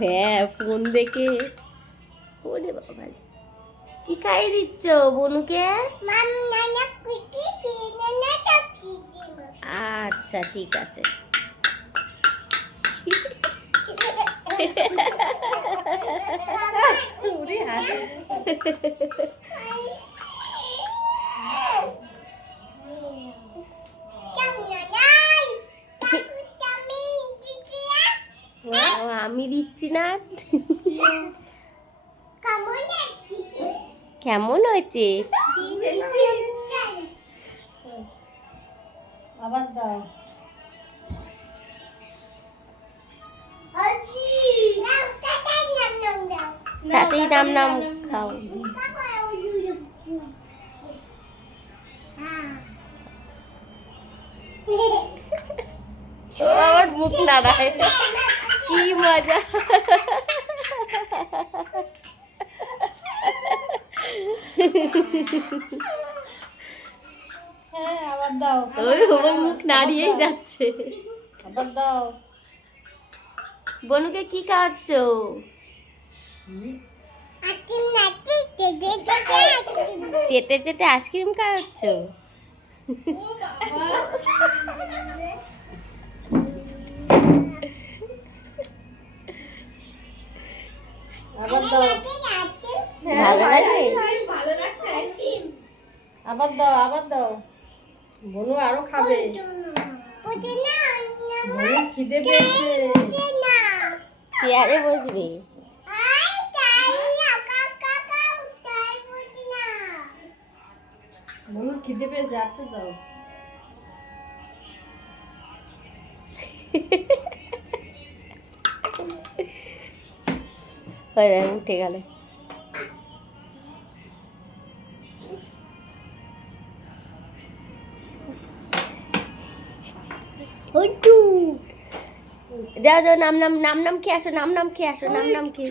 হ্যাঁ, ফোন দেখে। ওরে বাবা, কি খাইয়ে দিচ্ছ বনুকে? আচ্ছা, ঠিক আছে। আমি দিচ্ছি না। কেমন হয়েছে? আবার দাও। তাতেই নাম নাম খাও। আমার মুখ নাড়ায়, কি মজা। হ্যাঁ, আবার দাও। ওই মুখ নাড়িয়েই যাচ্ছে। আবার দাও। বনুকে কি খাওয়াচ্ছ? চেটে চেটে আইসক্রিম খাওয়াচ্ছ? আবার দাও। ভালো লাগে? আবার দাও, আবার দাও। বনু আরো খাবে। বনু খিদে পেয়েছে। চেয়ারে বসবে। বনু খিদে পেয়েছে, একটু দাও। উঠে গেলে যাও যাও, নাম নাম নাম নাম খেয়ে আসো, নাম নাম খেয়ে আসো, নাম নাম খেয়ে।